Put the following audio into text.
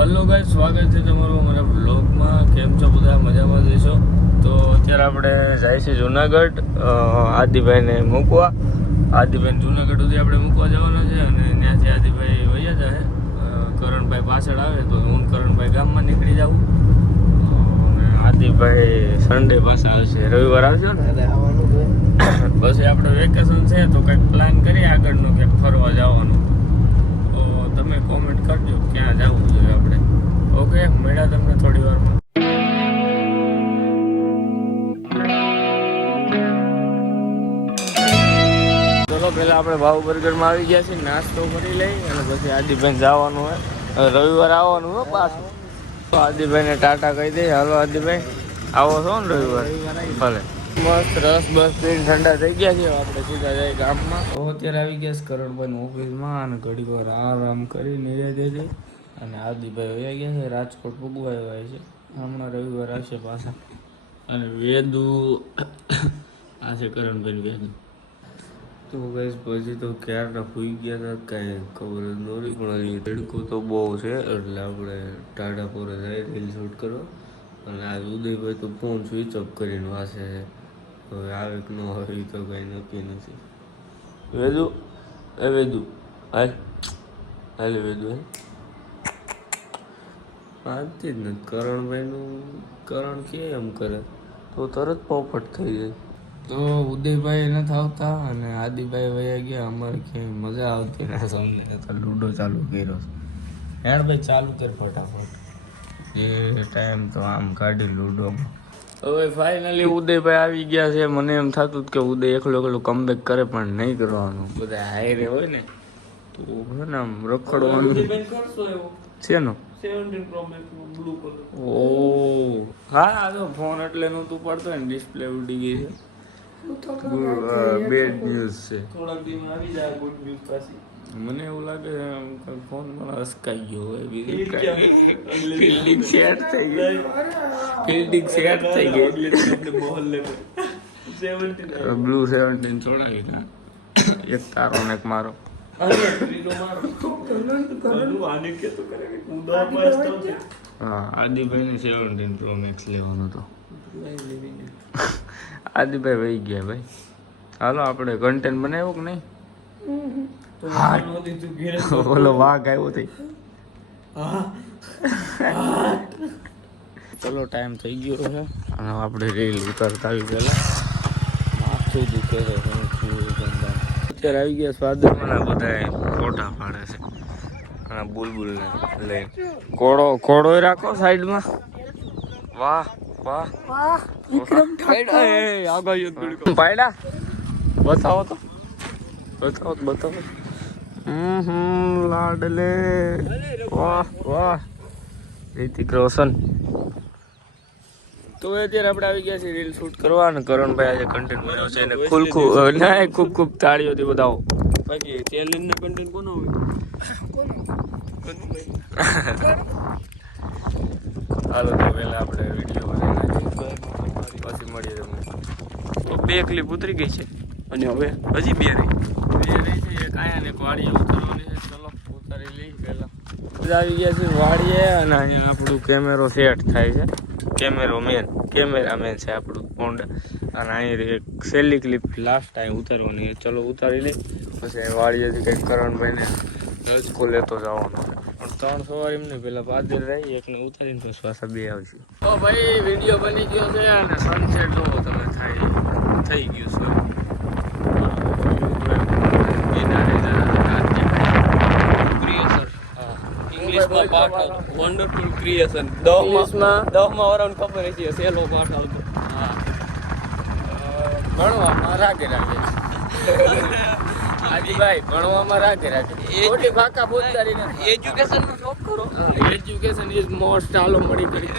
Hello guys, સ્વાગત છે તમારું અમારા બ્લોગમાં. કેમ છો બધા? મજામાં જઈશો? તો અત્યારે આપણે જાય છે જુનાગઢ આદિભાઈને મૂકવા. આદિભાઈને જુનાગઢ સુધી આપણે મૂકવા જવાના છે અને ત્યાંથી આદિભાઈ વયા જાય. કરણભાઈ પાછળ આવે તો હું કરણભાઈ ગામમાં નીકળી જાઉં. આદિભાઈ સન્ડે પાછા આવશે, રવિવાર આવશે ને પછી આપણે વેકેશન છે તો કંઈક પ્લાન કરીએ આગળનો, કંઈક ફરવા જવાનું. તો તમે કોમેન્ટ કરજો ક્યાં જવું જોઈએ આપણે. ઓકે, મળ્યા તમને થોડી વારમાં. ચલો પહેલાં આપણે ભાવ બર્ગરમાં આવી ગયા છીએ, નાસ્તો કરી લઈ અને પછી આદિભાઈને જવાનું હોય. રવિવાર આવવાનું હોય પાછું. તો આદિભાઈને ટાટા કહી દઈએ. હાલો આદિભાઈ, આવો છો ને રવિવાર? ભલે. મસ્ત રસ બસ પીને ઠંડા થઈ ગયા છે. આપણે સીધા જાય ગામમાં. તો અત્યારે આવી ગયા છે કરણભાઈની ઓફિસમાં અને ઘડીક વાર આરામ કરી નિરાજે છે. અને આદિભાઈ વયા ગયા છે રાજકોટ પૂગવા આવ્યા છે. હમણાં રવિવાર આવશે પાછા. અને વેદુ આ છે કરણભાઈ વેદુ. તો ગઈશ પછી તો ક્યારના સુઈ ગયા હતા, કાંઈ ખબર જ નહોતી. પણ હજી તડકો તો બહુ છે એટલે આપણે ટાઢા પોરે જાય રીલ શૂટ કરવા. અને આજ ઉદયભાઈ તો ફોન સ્વિચ ઓફ કરીને વાસે છે. હવે આવે કે ન આવે તો કંઈ નક્કી નથી. વેદુ એ વેદુ હાલ હાલે વેદુ હે આજથી જ નથી. કરણભાઈનું કરણ કે એમ કરે તો તરત પોપટ થઈ જાય. તો ઉદયભાઈ નથી આવતા અને આદિભાઈ વયા ગયા. અમારે ક્યાંય મજા આવતી ના સમજે તો લૂડો ચાલુ કર્યો. હેડ ભાઈ ચાલુ કર ફટાફટ. એ ટાઈમ તો આમ કાઢી લૂડોમાં. હવે ફાઇનલી ઉદયભાઈ આવી ગયા છે. મને એમ થતું કે ઉદય એકલો કમબેક કરે પણ નહીં કરવાનું. બધા હાયરે હોય ને તો છે ને આમ રખડવાનું છે ને. ઓહ હા, તો ફોન એટલે નહોતું પડતો ને, ડિસ્પ્લે ઉડી ગઈ છે. બેડ ન્યૂઝ છે. થોડાક દિવસ આવી જાય ગુડ ન્યૂઝ પાછી. મને એવું લાગે ફોન મને અસકાઈ ગયો હોય. ફિલ્ડિંગ સેટ થઈ ગઈ. ફિલ્ડિંગ સેટ થઈ ગઈ એટલે મોહલ્લે બ્લુ 17 છોડાવી ના. એક તારો ને એક મારો. હા, આદિભાઈ ને 17 પ્રો મેક્સ લેવાનો હતો. આદિભાઈ વહી ગયા ભાઈ. હાલો આપણે કન્ટેન્ટ બનાવ્યો કે નહીં? ઓલો વાઘ આવ્યો થઈ. ચલો ટાઈમ થઈ ગયો છે અને આપણે રીલ ઉતારતા આવી પેલા માથું દુખે છે. અત્યારે આવી ગયા સ્વાદરમાં બધા ફોટા પાડે છે અને બુલબુલ ને લઈને. કોળો રાખો સાઈડમાં. વાહ વાહ પાયડા બતાવો તો બતાવો. લાડલે વાહ વાહ રિતિક રોશન. તો અત્યારે આપણે આવી ગયા છીએ રીલ શૂટ કરવા અને કરણભાઈ આજે કન્ટેન્ટ મળ્યો છે અને ખૂબ તાળીઓથી બતાવો. બાકી ચેલેન્જનો કન્ટેન્ટ કોનો હોય? હાલો તો પહેલાં આપણે વિડીયો બનાવી પછી મળીએ તમને. તો 2 ક્લિપ ઉતરી ગઈ છે અને હવે હજી 2 રહી છે. એક આયા ને વાડીએ ઉતરવાની છે. ચલો ઉતારી લઈ પહેલાં. આવી ગયા છે વાડીએ અને અહીંયા આપણું કેમેરો સેટ થાય છે. કેમેરામેન છે આપણું હોન્ડા. અને અહીં એક છેલ્લી ક્લિપ લાસ્ટ ટાઈમ ઉતારવાની. ચલો ઉતારી લઈ પછી વાડીએથી કંઈક કરણભાઈને રજકો લેતો જવાનો. પણ 3 સવાર એમને પેલા પાદર રહી એકને ઉતારીને પછી પાછા 2 આવશે. તો ભાઈ વિડીયો બની ગયો છે અને સનસેટ જોવો તમે થઈ ગયું છે. ઇંગ્લિશમાં પાઠ વન્ડરફુલ ક્રિએશન. 10માં વાળાને ખબર હશે સહેલો પાઠ આવતો. હા, ભણવામાં રાગે આદિભાઈ ભણવામાં રાગે ખોટી ફાકા બોલતા એજ્યુકેશન નો શોખ કરો. Education is most. ચાલો મળી કરી.